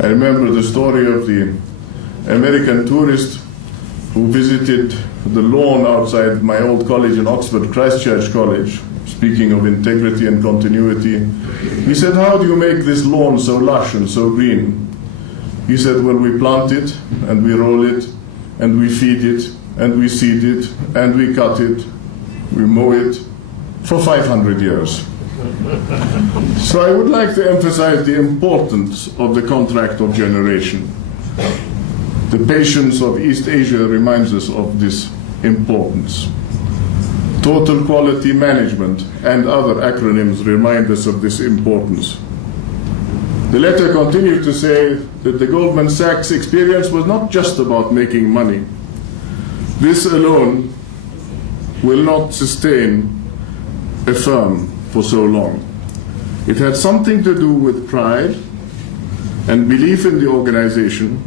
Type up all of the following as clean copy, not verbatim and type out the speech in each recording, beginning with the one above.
I remember the story of the American tourist who visited the lawn outside my old college in Oxford, Christchurch College, speaking of integrity and continuity. He said, "How do you make this lawn so lush and so green?" He said, "Well, we plant it, and we roll it, and we feed it, and we seed it, and we cut it, we mow it for 500 years. So I would like to emphasize the importance of the contract of generation. The patience of East Asia reminds us of this importance. Total quality management and other acronyms remind us of this importance. The letter continued to say that the Goldman Sachs experience was not just about making money. This alone will not sustain a firm for so long. It had something to do with pride and belief in the organization.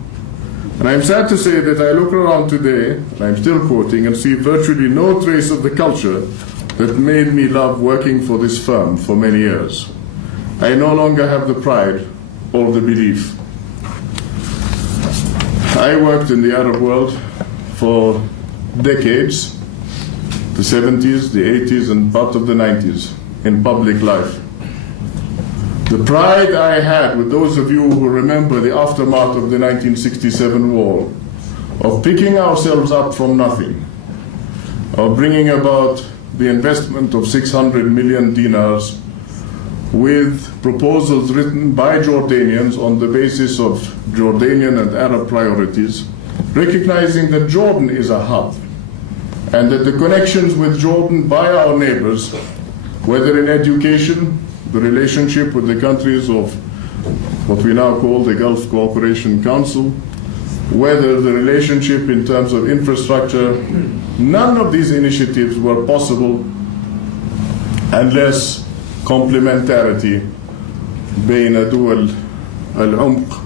And I'm sad to say that I look around today, and I'm still quoting, and see virtually no trace of the culture that made me love working for this firm for many years. I no longer have the pride or the belief. I worked in the Arab world for decades, the 70s, the 80s, and part of the 90s, in public life. The pride I had with those of you who remember the aftermath of the 1967 war, of picking ourselves up from nothing, of bringing about the investment of 600 million dinars with proposals written by Jordanians on the basis of Jordanian and Arab priorities, recognizing that Jordan is a hub, and that the connections with Jordan by our neighbors, whether in education, the relationship with the countries of what we now call the Gulf Cooperation Council, whether the relationship in terms of infrastructure, none of these initiatives were possible unless complementarity بين دول العمق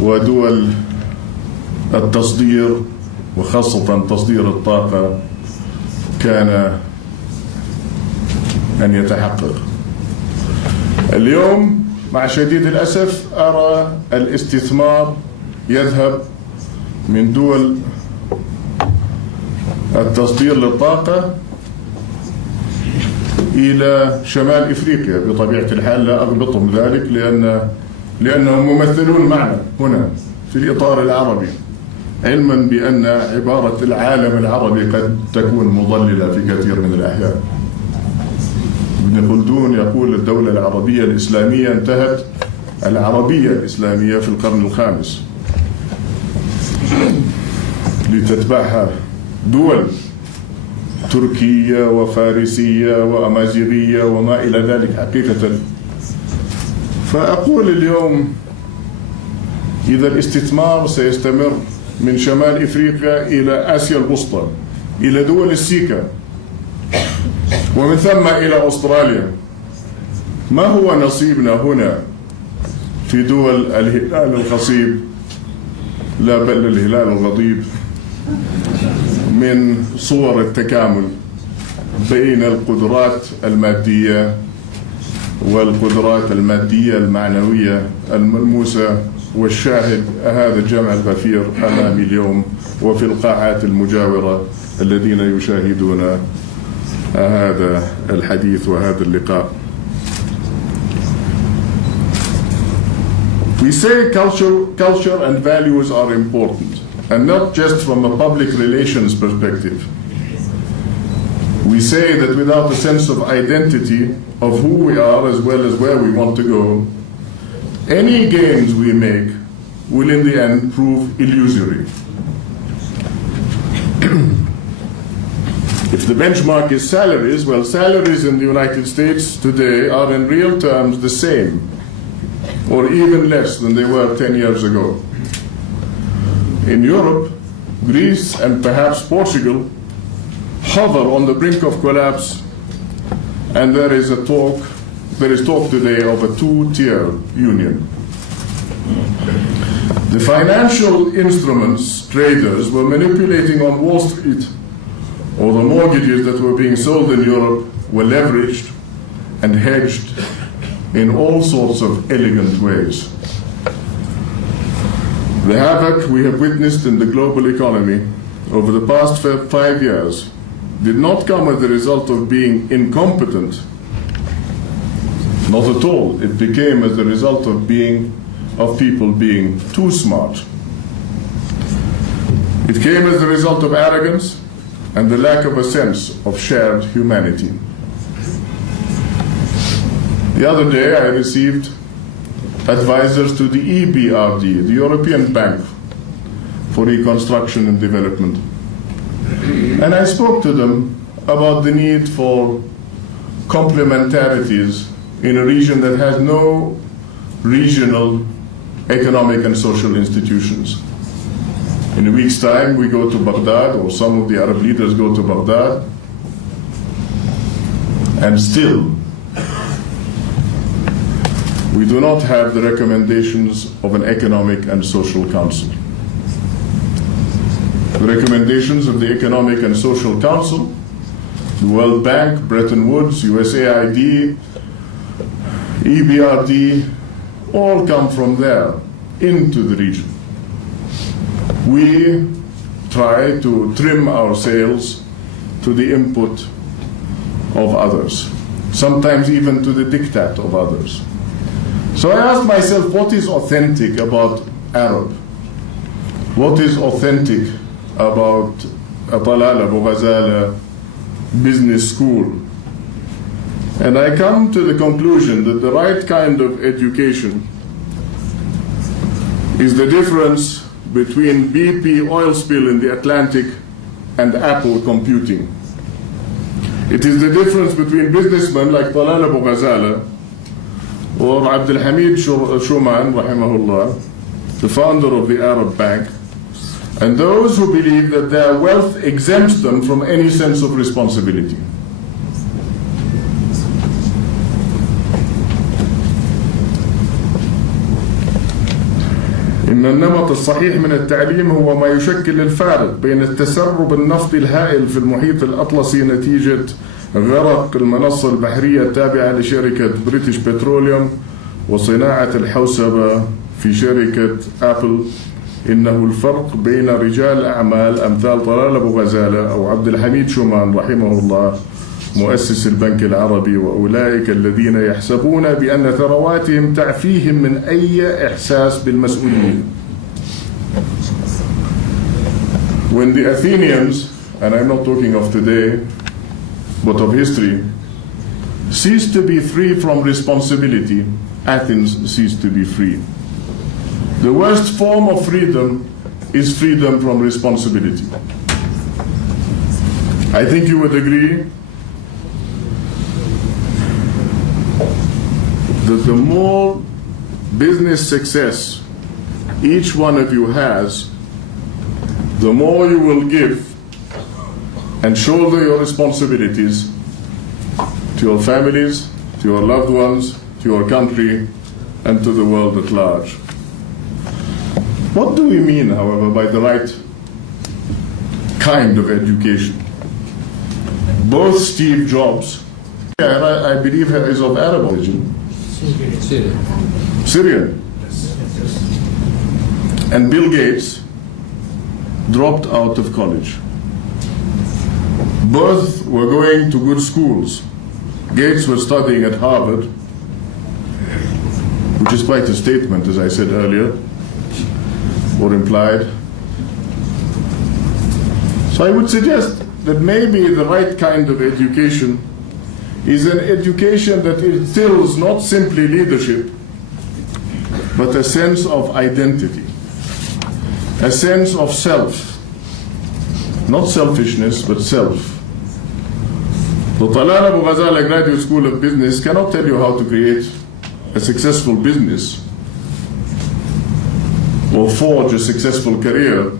ودول التصدير وخاصة تصدير الطاقة كان أن يتحقق. اليوم مع شديد الأسف أرى الاستثمار يذهب من دول التصدير للطاقة إلى شمال إفريقيا. بطبيعة الحال لا أغبطهم ذلك لأنهم ممثلون معنا هنا في الإطار العربي، علما بأن عبارة العالم العربي قد تكون مضللة في كثير من الأحيان. ابن خلدون يقول الدولة العربية الإسلامية انتهت العربية الإسلامية في القرن الخامس، لتتبعها دول تركية وفارسية وأمازيغية وما إلى ذلك حقيقة. فأقول اليوم إذا الاستثمار سيستمر من شمال إفريقيا إلى آسيا الوسطى إلى دول السيكا ومن ثم إلى أستراليا، ما هو نصيبنا هنا في دول الهلال الخصيب لا بل الهلال الغضيب من صور التكامل بين القدرات المادية والقدرات المادية المعنوية الملموسة؟ والشاهد هذا الجمع الغفير أمامي اليوم وفي القاعات المجاورة الذين يشاهدون هذا الحديث وهذا اللقاء. We say culture and values are important, and not just from a public relations perspective. We say that without a sense of identity of who we are as well as where we want to go, any gains we make will in the end prove illusory. If the benchmark is salaries, well, salaries in the United States today are in real terms the same, or even less than they were 10 years ago. In Europe, Greece and perhaps Portugal hover on the brink of collapse, and there is talk today of a two-tier union. The financial instruments traders were manipulating on Wall Street, or the mortgages that were being sold in Europe were leveraged and hedged in all sorts of elegant ways. The havoc we have witnessed in the global economy over the past 5 years did not come as a result of being incompetent. Not at all. It became as a result of people being too smart. It came as a result of arrogance and the lack of a sense of shared humanity. The other day I received advisors to the EBRD, the European Bank for Reconstruction and Development. And I spoke to them about the need for complementarities in a region that has no regional economic and social institutions. In a week's time, we go to Baghdad, or some of the Arab leaders go to Baghdad, and still, we do not have the recommendations of an economic and social council. The recommendations of the Economic and Social Council, the World Bank, Bretton Woods, USAID, EBRD, all come from there into the region. We try to trim our sails to the input of others, sometimes even to the diktat of others. So I asked myself, what is authentic about Arab? What is authentic about Talal, Abu-Ghazaleh business school? And I come to the conclusion that the right kind of education is the difference between BP oil spill in the Atlantic and Apple computing. It is the difference between businessmen like Talal Abu-Ghazaleh or Abdul Hamid Shuman, rahimahullah, the founder of the Arab Bank, and those who believe that their wealth exempts them from any sense of responsibility. إن النمط الصحيح من التعليم هو ما يشكل الفارق بين التسرب النفطي الهائل في المحيط الأطلسي نتيجة غرق المنصة البحرية التابعة لشركة بريتش بتروليوم وصناعة الحوسبة في شركة أبل. إنه الفرق بين رجال أعمال أمثال طلال أبو-غزالة أو عبد الحميد شومان رحمه الله مؤسس البنك العربي وأولئك الذين يحسبون بأن ثرواتهم تعفيهم من أي إحساس بالمسؤولية. When the Athenians, and I'm not talking of today, but of history, ceased to be free from responsibility, Athens ceased to be free. The worst form of freedom is freedom from responsibility. I think you would agree that the more business success each one of you has, the more you will give and shoulder your responsibilities to your families, to your loved ones, to your country, and to the world at large. What do we mean, however, by the right kind of education? Both Steve Jobs, I believe is of Arab origin. Syrian. And Bill Gates dropped out of college. Both were going to good schools. Gates was studying at Harvard, which is quite a statement, as I said earlier, or implied. So I would suggest that maybe the right kind of education is an education that instills not simply leadership, but a sense of identity, a sense of self, not selfishness, but self. The Talal Abu-Ghazaleh Graduate School of Business cannot tell you how to create a successful business or forge a successful career.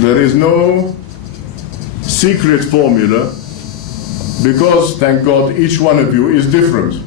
There is no secret formula, because, thank God, each one of you is different.